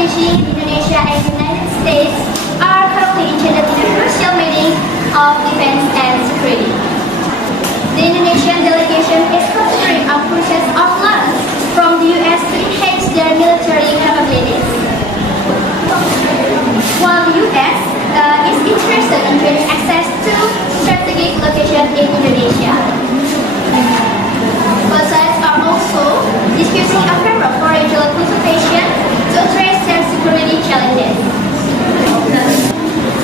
Beijing, Indonesia, and United States are currently engaged in a crucial meeting of defense and security. The Indonesian delegation is considering a process of loans from the U.S. to enhance their military capabilities. While the U.S. Is interested in gaining access to strategic locations in Indonesia. Both sides are also discussing a framework for regional consultation to address their security challenges.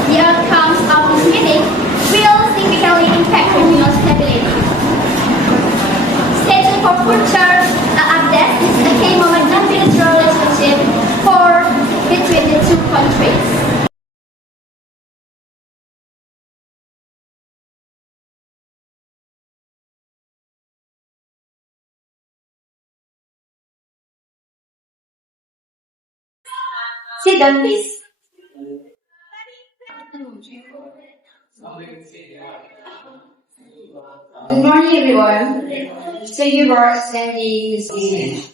The outcomes of this meeting will significantly impact regional stability. Stay tuned for further updates. This is a key moment in bilateral relationship between the two countries. Sit down, please. Good morning, everyone. Thank you for attending this meeting.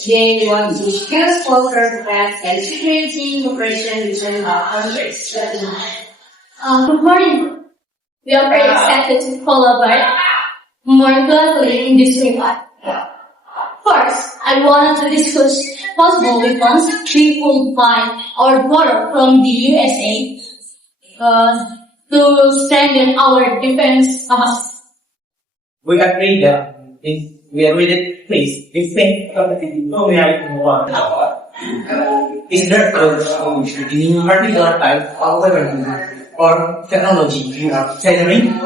Today, we want to discuss closer defense and security cooperation between our countries. Good morning. We are very excited to collaborate more closely in this regard. First, I wanted to discuss possible weapons we could find or borrow from the USA to strengthen our defense capacity. We agree that we are ready, please. We think we have one. Is there any particular type of weapon or technology you are tailoring?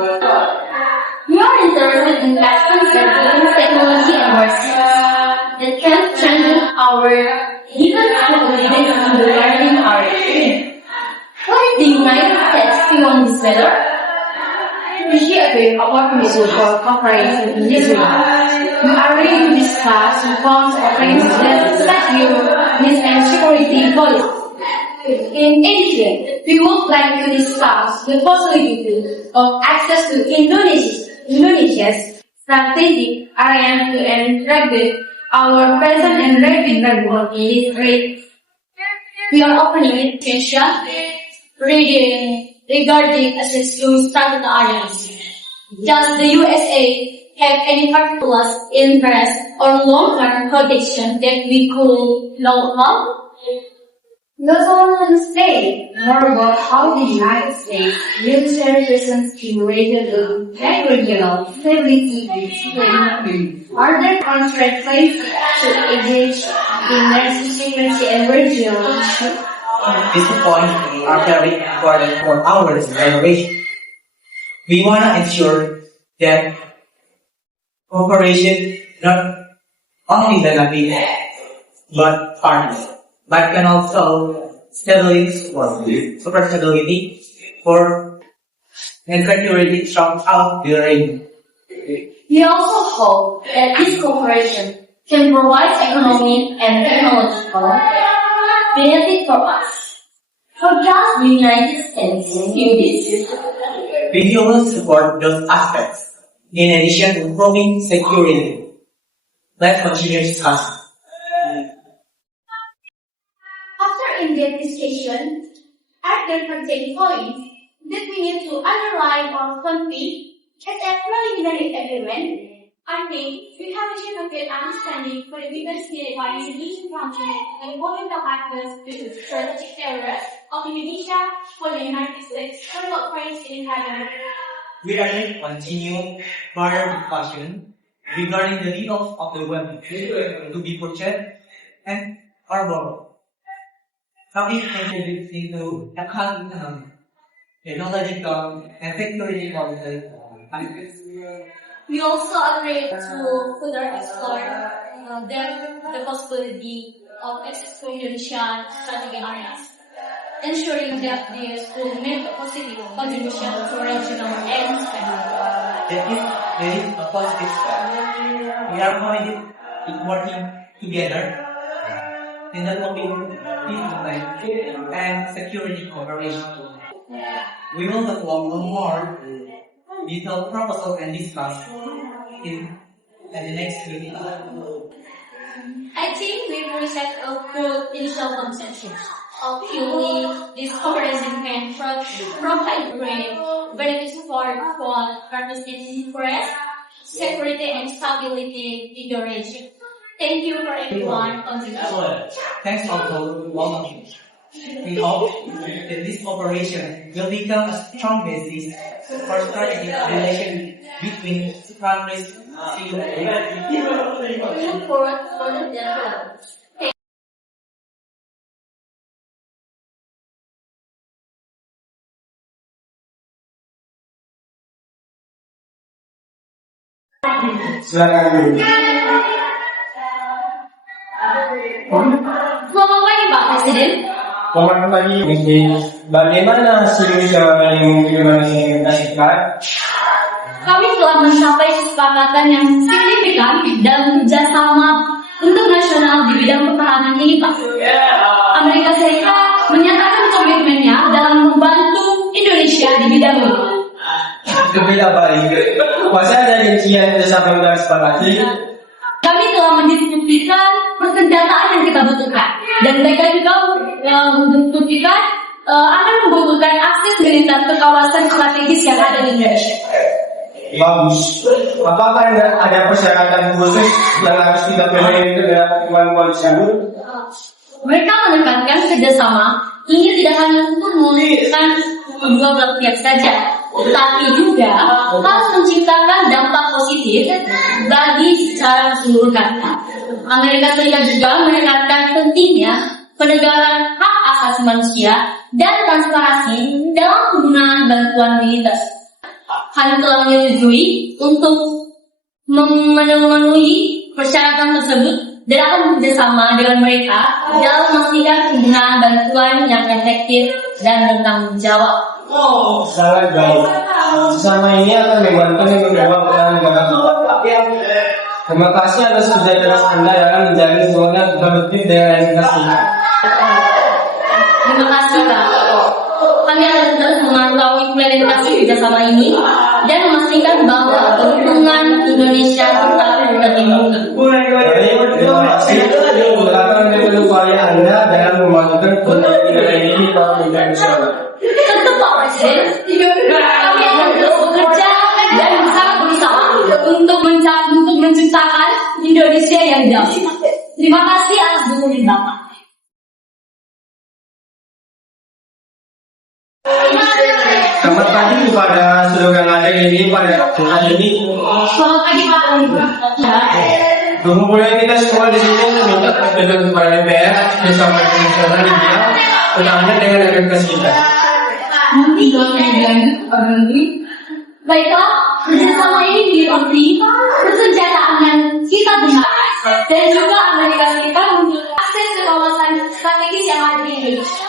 We are interested in advanced technology and research that can strengthen our defense capabilities in the learning area. What is the United States view on this matter? We share the opportunity for cooperation in this regard. We are ready to discuss reforms of things that set your needs and security policies. In addition, we would like to discuss the possibility of access to Indonesia's strategic areas to integrate our present and rapid network in this region. We are opening attention regarding access to strategic areas. Does the USA have any particular interest or long-term protection that we could know about? Not only the state, more about how the United States military presence stimulated the regional stability and security. Are there contract places to engage in national security and regional issues? These points are very important for our generation. We want to ensure that cooperation not only benefits but partners, but can also super stability for and security throughout the region. We also hope that this cooperation can provide economic and technological benefit for us. How does the United States view this? We will support those aspects in addition to improving security. Let's continue discussing. After in-depth discussion, are there certain points that we need to underline or complete as a preliminary agreement? I think we have achieved a good understanding for the defense needed by Indonesian country and fundamental access to strategic areas of Indonesia for the United States for what praise in heaven. We are going to continue further discussion regarding the details of the weapon to be purchased and or borrowed. How it contributes into economic, technological, and security policies. We also agreed to further explore the possibility of access to Indonesian strategic areas, ensuring that this will make a positive contribution to regional and stability. There is a positive step. We are committed to working together in developing peace and security cooperation. We will develop more detailed proposals and discuss in the next meeting. I think we will set a good initial consensus. Hopefully, this cooperation can provide great benefits for participating forest, security and stability in the region. Thank you for everyone contributing. Thanks also to all of you. We hope that this cooperation will become a strong basis for strategic relations between countries. Look forward to further development. Silakan. Selamat pagi Pak Presiden. Selamat pagi, bagaimana hasil musyawarah yang diimplementasikan? Kami telah mencapai kesepakatan yang signifikan dalam kerjasama internasional di bidang pertahanan ini, Pak. Amerika Serikat menyatakan komitmennya dalam membantu Indonesia di bidang ini. Berbeda baik. Masa ada janjian kerjasama yang disepakati? Kami telah mendiskusikan persenjataan yang kita butuhkan, dan mereka juga mendiskusikan akan membutuhkan akses militer ke kawasan strategis yang ada di Indonesia. Bagus. Apakah ada persyaratan khusus yang harus kita penuhi dengan kemampuan tersebut? Mereka menekankan kerjasama ini tidak hanya untuk memulihkan kedua belah pihak saja, tetapi juga harus menciptakan dampak positif bagi secara keseluruhan. Amerika Serikat juga menekankan pentingnya penegakan hak asasi manusia dan transparansi dalam penggunaan bantuan militer. Kami telah menyetujui untuk memenuhi persyaratan tersebut dan akan bekerjasama dengan mereka dalam memastikan penggunaan bantuan yang efektif dan bertanggung jawab. Sangat baik. Sesama ini akan membantu membawa peran negara kita. Terima kasih atas kerja keras Anda yang menjalin semuanya produktif dengan edukasi. Terima kasih Pak. Kami akan terus memantau implementasi kerjasama ini dan memastikan bahwa keuntungan Indonesia tetap terlindungi. Terima kasih atas upaya Anda dalam memajukan kondisi negara ini pada Indonesia. Tentu Pak Presiden, kami akan terus bekerja dan sangat berusaha untuk menciptakan Indonesia yang damai. Terima kasih atas dukungan Bapak. Selamat pagi kepada seluruh yang ada ini pada hari ini. Selamat pagi Pak. Kemudian kita semua di sini meminta persetujuan kepada DPR bersama dengan dia, utamanya dengan edukasi kita. Baiklah, kerjasama ini diarti persenjataan yang kita dengar dan juga Amerika Serikat untuk akses ke kawasan strategis yang ada di Indonesia.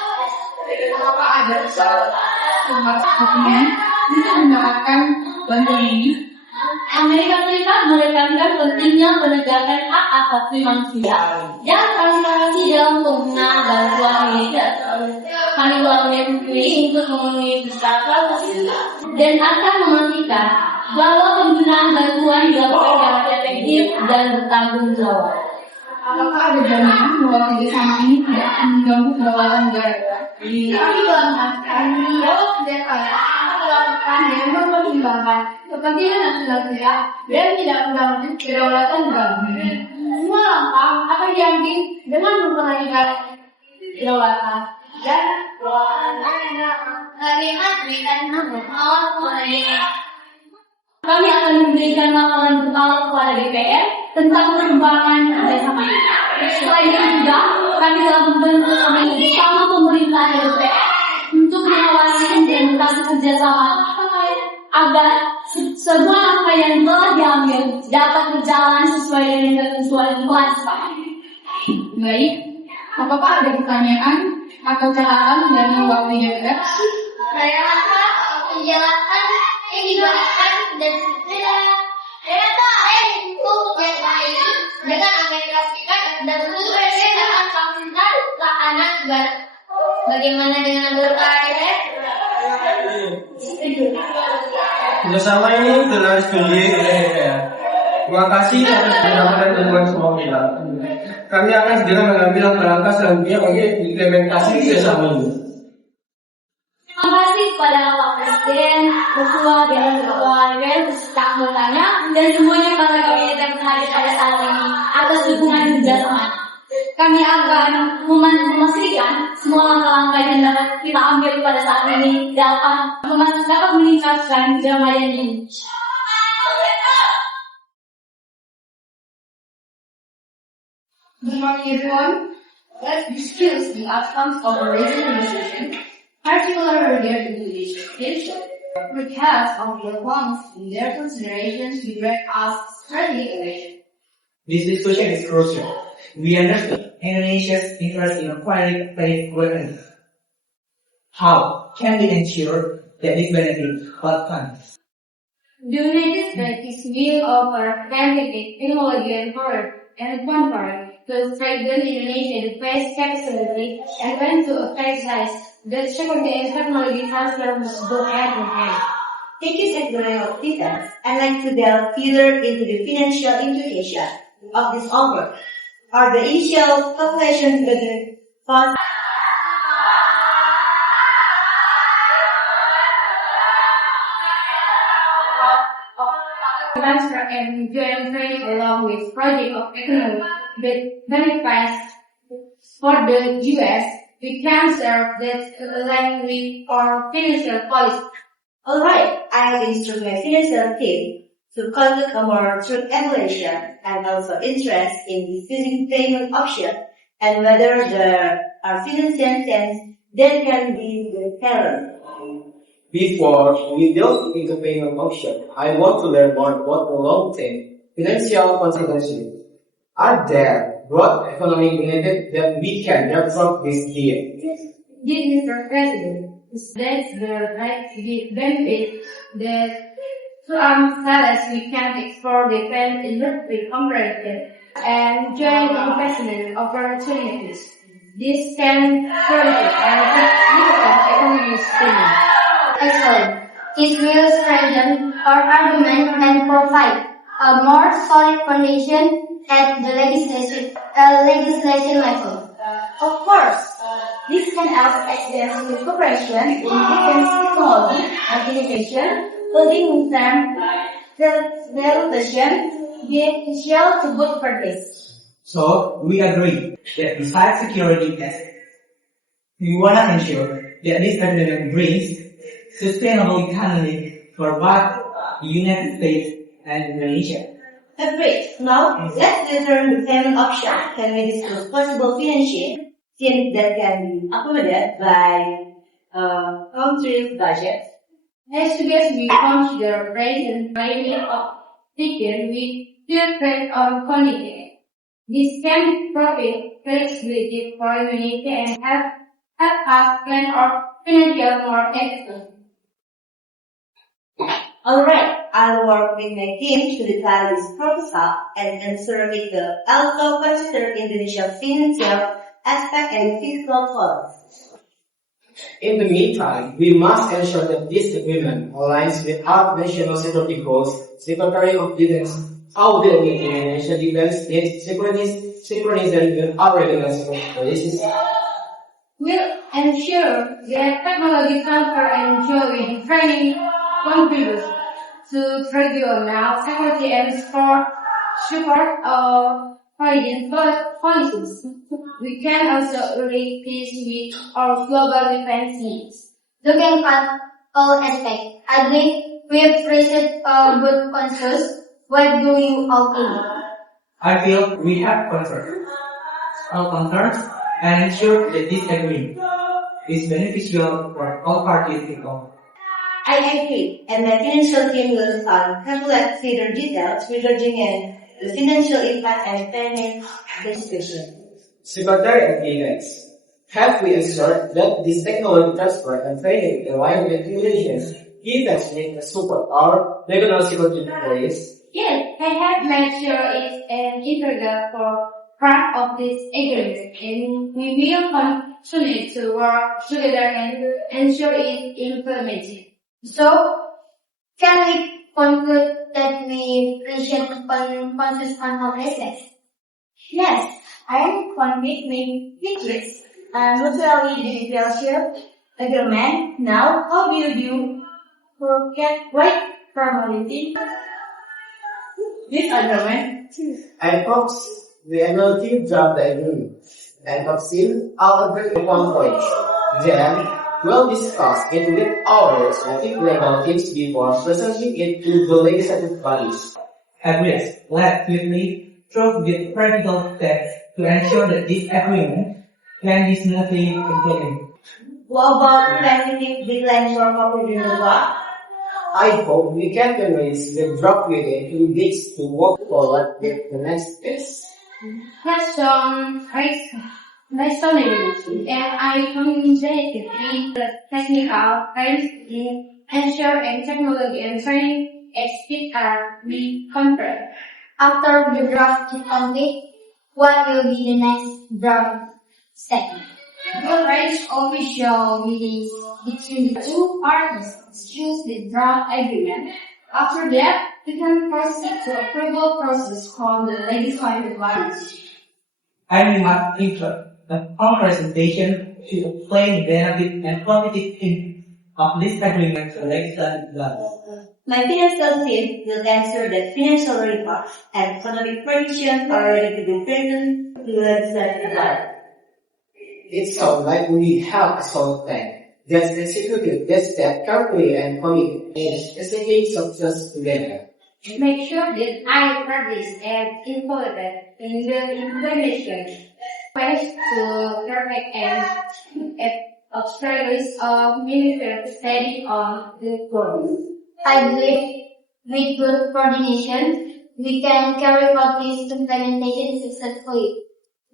Untuk mendapatkan bantuan ini, Amerika Serikat menekankan pentingnya penegakan hak asasi manusia dan transparansi dalam penggunaan bantuan militer. Kami telah menyetujui untuk memenuhi beberapa fasilitas dan akan memastikan bahwa penggunaan bantuan dilakukan dengan efektif dan bertanggung jawab. apakah ada jaminan bahwa kerjasama ini tidak akan mengganggu kedaulatan negara? Kami telah mengatakan bahwa kerjasama akan dilakukan dengan mempertimbangkan kepentingan nasional kita dan tidak mengganggu kedaulatan negara. Semua langkah akan diambil dengan memperhatikan kedaulatan dan kami akan memberikan laporan berkala kepada DPR tentang perkembangan kerjasama ini. Selain itu juga, kami telah membentuk komisi bersama pemerintah dan DPR untuk mengawasi implementasi kerjasama agar semua langkah yang telah diambil dapat berjalan sesuai dengan ketentuan sepakati. Baik, apakah ada pertanyaan atau catatan dari mewakili DPR? Saya akan menjelaskan yang dibahaskan dan untuk yang lain dengan Amerika Serikat dan seluruh presiden akan fasilitas pertahanan negara. Bagaimana dengan anggota DPR? Kerjasama ini telah disetujui oleh DPR. Terima kasih atas penjelasan dan dukungan semua kita. Kami akan segera mengambil langkah selanjutnya untuk implementasi kerjasama ini. Terima kasih kepada Pak Presiden, Ketua dan Ketua DPR beserta anggotanya, dan semuanya para kabinet yang hadir pada saat ini atas dukungan kerjasama. Kami akan memastikan semua langkah-langkah yang dapat kita ambil pada saat ini dapat meningkatkan kedamaian ini. Good morning, everyone. Let's discuss the outcomes of the recent negotiation, particularly related to the education, recast of the reforms in their considerations to direct us strategic action. This discussion is crucial. We understand Indonesia's interest in acquiring safe weapons. How can we ensure that this benefits all countries? The United States will offer scientific, technology, and power and control to strengthen Indonesia's defense capacity and when to exercise that security and technology transfer must go hand in hand. Thank you, Secretary of Defense. I'd like to delve further into the financial implication of this offer. Are the initial calculations with the funds Transfer and joint training along with project of economic benefits for the U.S. we can serve that align with our financial policy. Alright, I have instructed my financial team to conduct a more true evaluation and also interest in discussing payment option and whether there are financial incentives that can be the parent. Before we delve into payment option, I want to learn more about the long-term financial consequences. Are there broad economic benefits that we can get from this deal? This Mr. President states the right to give benefits that to ourselves we can explore defense industry comparative and joint investment opportunities. This can further and significant economic stimulus. Excellent. It will strengthen our argument and provide a more solid foundation at the legislation level. Of course, this can also extend to cooperation in defense technology and innovation, including in terms resolution, being essential to good for this. So, we agree that besides security tests, we want to ensure that this agreement brings sustainable economy for both the United States and Indonesia. Great. Now, let's determine the payment option. Can we discuss possible financing since that can be accommodated by country's budget? As soon as we consider raising payment of ticket with different quantity, this can provide flexibility for Indonesia and help us plan our financial more excellent. Alright, I'll work with my team to decide this proposal and ensure it will also consider Indonesia's financial aspect and fiscal policy. In the meantime, we must ensure that this agreement aligns with our national security goals. Secretary of Defense, how will we Indonesia defense needs synchronization with our regional security policies? Will ensure that technology transfer and joint training contributes to regional security and support our foreign policies. We can also relate this with our global defense needs. Looking at all aspects, I think we have raised good concerns. What do you all think? I feel we have concerns, and ensure that this agreement is beneficial for all parties involved. I agree, and my financial team will calculate further details regarding the financial impact and payment legislation. Secretary of Defense, have we ensured that this technology transfer and training align with Indonesia's defense needs to support our regional security policies? Yes, I have made sure it's an integral part of this agreement, and we will continue to work together and ensure it's implemented. So, can we conclude that we appreciate consensus on our business. Yes, I am convinced with this. Mutually beneficial agreement. Now, how will you get right formality? This agreement I hope we are able to draft the agreement and conceal our agree upon points. Then we'll discuss it with our respective legal teams before presenting it to the legislative bodies. At least, let's quickly through the practical steps to ensure that this agreement can be smoothly implemented. What about specific deadlines for concluding the law? I hope we can convince the draft within 2 weeks to work forward with the next phase. reasonability, and I communicated in the technical terms in ensure and technology and training speed are be compared. After the draft is complete, what will be the next draft step? Arrange official meetings between the two parties to choose the draft agreement. After that, we can proceed to approval process from the legislative bodies. And we must ensure that our presentation should explain the benefit and positive impact of this agreement to legislative bodies. My financial team will ensure that financial report and economic predictions are ready to be presented to the legislative body. It sounds like we have a solid plan that's executed this step carefully and committed in achieving success together. Make sure that I practice and implement in the implementation phase to perfect and establish a meaningful study on the goals. I believe with good coordination, we can carry out this implementation successfully.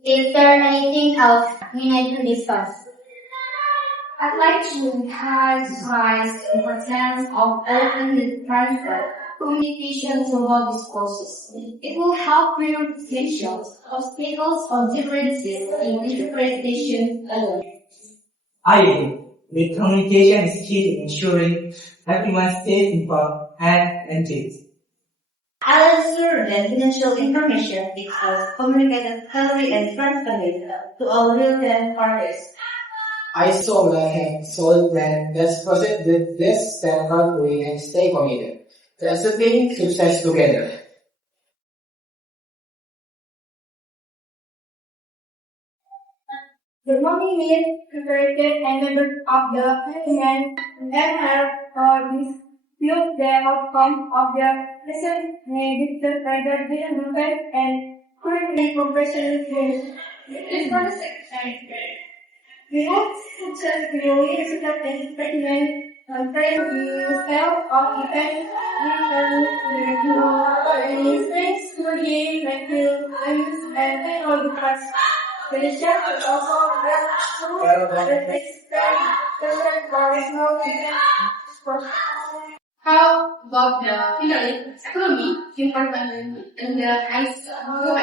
Is there anything else we need to discuss? I'd like to emphasize the importance of open and transparent communication throughout this process. It will help remove tensions, obstacles, or differences in interpretation alone. I agree. With communication is key to ensuring everyone stays informed and engaged. I'll ensure that financial information is communicated clearly and transparently to all relevant parties. I saw like a solid plan that's proceed with this step carefully and stay committed to achieving success together. The nominee, secretary, and members of the parliament that have dispute the outcome of the recent discussed by the government and currently cooperation with the secretary. We have successfully established the president frame the style of events and thanks to him and to and technology class. The chef is also the How about the economy important in the high school?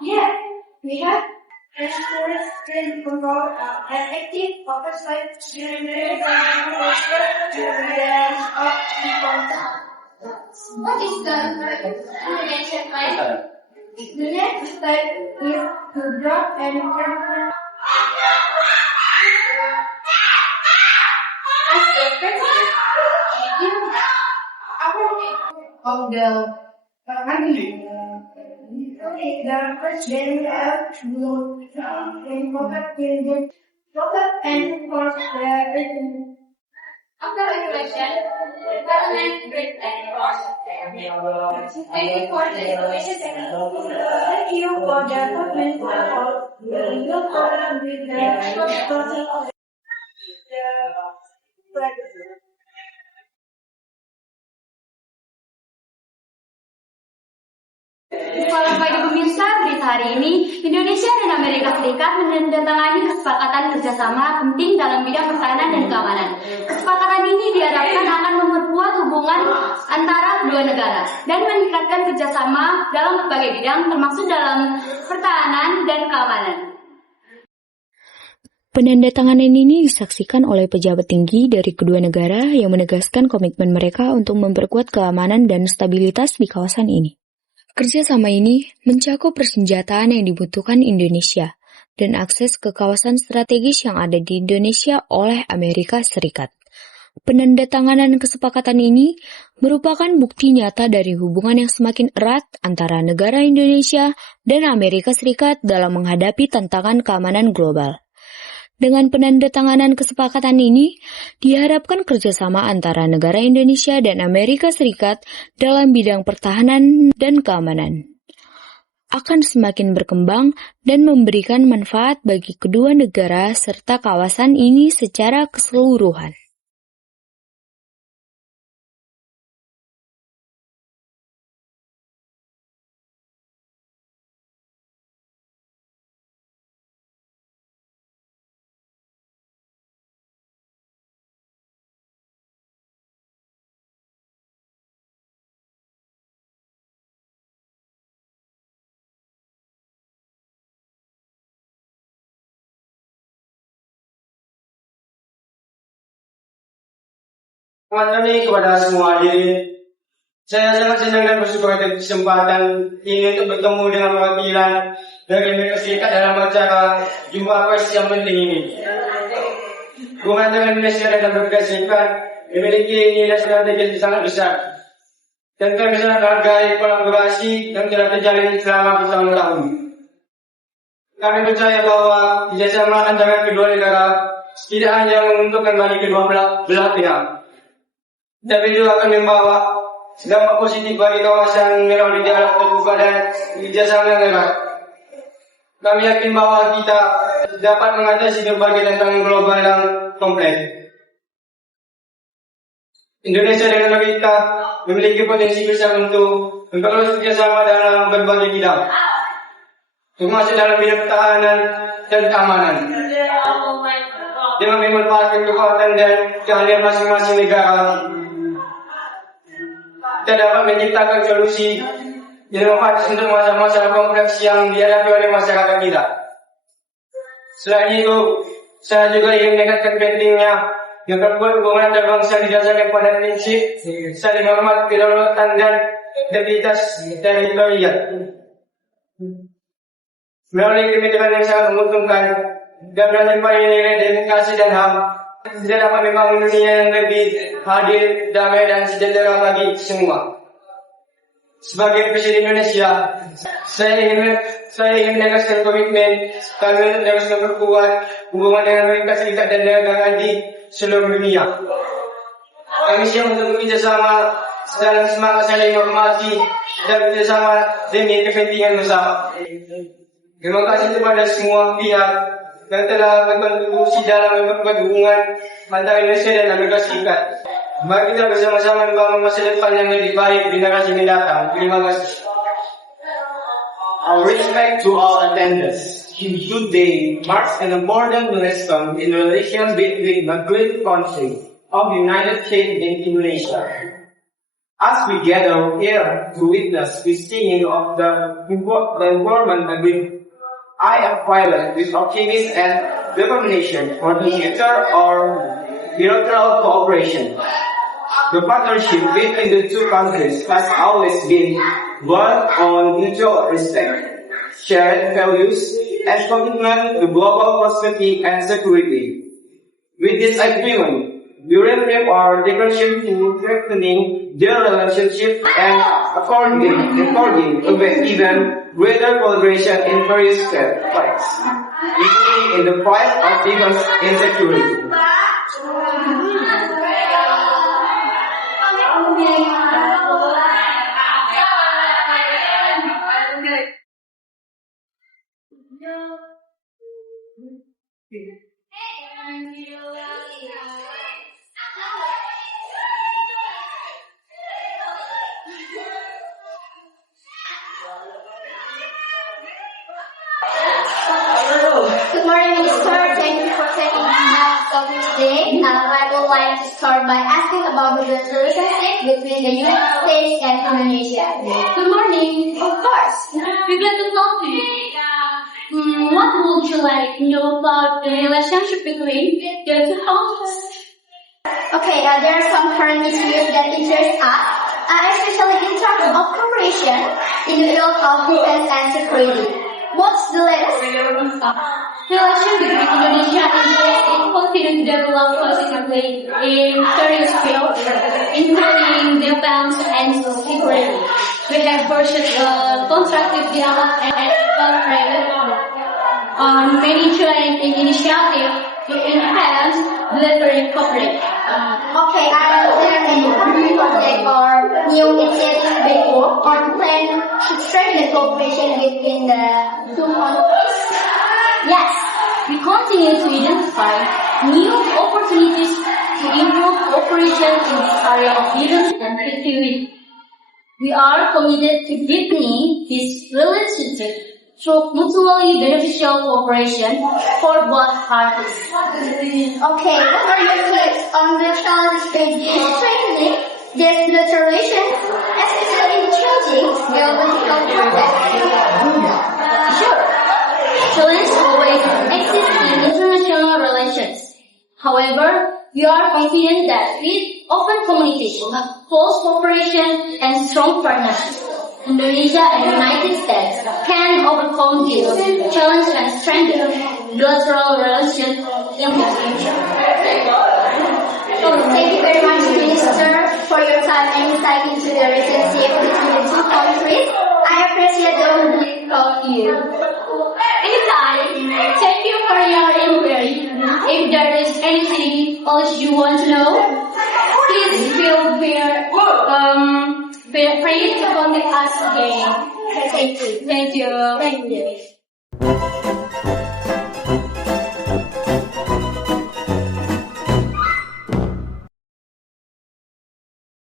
Yeah, we have restaurants and control and active oversight What is the implementation plan? The next step is to drop and transfer As the president, you of the country. the president will in contact with the local and for the president. After election, the parliament breaks and forces. Thank you for the information. Thank you for the comment about the local with the process of the president. Kalau pada pemirsa berita hari ini, Indonesia dan Amerika Serikat menandatangani kesepakatan kerjasama penting dalam bidang pertahanan dan keamanan. Kesepakatan ini diharapkan akan memperkuat hubungan kedua negara dan meningkatkan kerjasama dalam berbagai bidang termasuk dalam pertahanan dan keamanan. Penandatanganan ini disaksikan oleh pejabat tinggi dari kedua negara yang menegaskan komitmen mereka untuk memperkuat keamanan dan stabilitas di kawasan ini. Kerjasama ini mencakup persenjataan yang dibutuhkan Indonesia dan akses ke kawasan strategis yang ada di Indonesia oleh Amerika Serikat. Penandatanganan kesepakatan ini merupakan bukti nyata dari hubungan yang semakin erat antara negara Indonesia dan Amerika Serikat dalam menghadapi tantangan keamanan global. Dengan penandatanganan kesepakatan ini, diharapkan kerjasama antara negara Indonesia dan Amerika Serikat dalam bidang pertahanan dan keamanan akan semakin berkembang dan memberikan manfaat bagi kedua negara serta kawasan ini secara keseluruhan. Selamat pagi kepada semua hadirin. Saya sangat senang dan bersyukur atas kesempatan ini untuk bertemu dengan perwakilan dari Amerika Serikat dalam acara jumpa pers yang penting ini. Hubungan dengan Indonesia dan Amerika Serikat memiliki nilai strategis yang sangat besar dan kami sangat menghargai kolaborasi yang telah terjalin selama bertahun-tahun. Kami percaya bahwa kerjasama antara kedua negara tidak hanya menguntungkan bagi kedua belah pihak, tapi juga akan membawa dampak positif bagi kawasan melalui dialog terbuka dan kerjasama yang erat. Kami yakin bahwa kita dapat mengatasi berbagai tantangan global yang kompleks. Indonesia dan Amerika memiliki potensi besar untuk memperluas kerjasama dalam berbagai bidang, termasuk dalam bidang pertahanan dan keamanan. Dengan memanfaatkan kekuatan dan keahlian masing-masing negara, kita dapat menciptakan solusi inovatif untuk masalah-masalah kompleks yang dihadapi oleh masyarakat kita. Selain itu, saya juga ingin menekankan pentingnya yang terbuat hubungan antar bangsa didasarkan pada prinsip saling hormat, kedaulatan dan integritas teritorial. Melalui kemitraan yang sangat menguntungkan dan berdasarkan nilai demokrasi dan HAM, kita dapat membangun dunia yang lebih adil, damai dan sejahtera bagi semua. Sebagai Presiden Indonesia, saya ingin menegaskan komitmen kami untuk terus memperkuat hubungan dengan Amerika Serikat dan negara di seluruh dunia. Kami siap untuk bekerjasama dalam semangat saling menghormati dan bekerjasama demi kepentingan bersama. Terima kasih kepada semua pihak yang telah berkontribusi dalam memperkuat hubungan antara Indonesia dan Amerika Serikat. Mari kita bersama-sama membangun masa depan yang lebih baik di generasi mendatang. Terima kasih. Our respect to all attendants. Today marks an important milestone in the relation between the great country of the United States and Indonesia. As we gather here to witness the signing of the employment agreement, I am filled with optimism and determination for the future of bilateral cooperation. The partnership between the two countries has always been built on mutual respect, shared values, and commitment to global prosperity and security. With this agreement, we renew our dedication to strengthening their relationship and according even greater collaboration in various fields, including in the fight of defense and security. Good morning, Minister. Thank you for taking topic today. I would like to start by asking about the relationship between the United States and Indonesia. Good morning. Of course. We're glad to talk to you. What would you like to know about the relationship between the two countries? Okay, there are some current issues that interest us, especially in terms of cooperation in the field of defense and security. What's the latest? Relation between Indonesia and the US continue to develop positively in various fields, including defense and security. We have pursued a constructive dialogue and collaborated on many joint initiatives to enhance military cooperation. Okay, are there any new project or new initiatives before or plan to strengthen cooperation between the two countries? Yes, we continue to identify new opportunities to improve cooperation in this area of defense and security. We are committed to deepening this relationship through mutually beneficial cooperation for both parties. Okay, what are your tips on the challenges faced in strengthening this military relations, especially in changing geopolitical context? Sure, challenges always exist in international relations. However, we are confident that with open communication, close cooperation, and strong partnerships, Indonesia and the United States can overcome these challenges and strengthen bilateral relations in the future. Thank you very much, Minister, for your time and insight into the relationship between the two countries. I appreciate the opportunity to talk to you. Anytime. Thank you for your inquiry. If there is anything else you want to know, please feel free to contact us again. Thank you. Thank you. Thank you.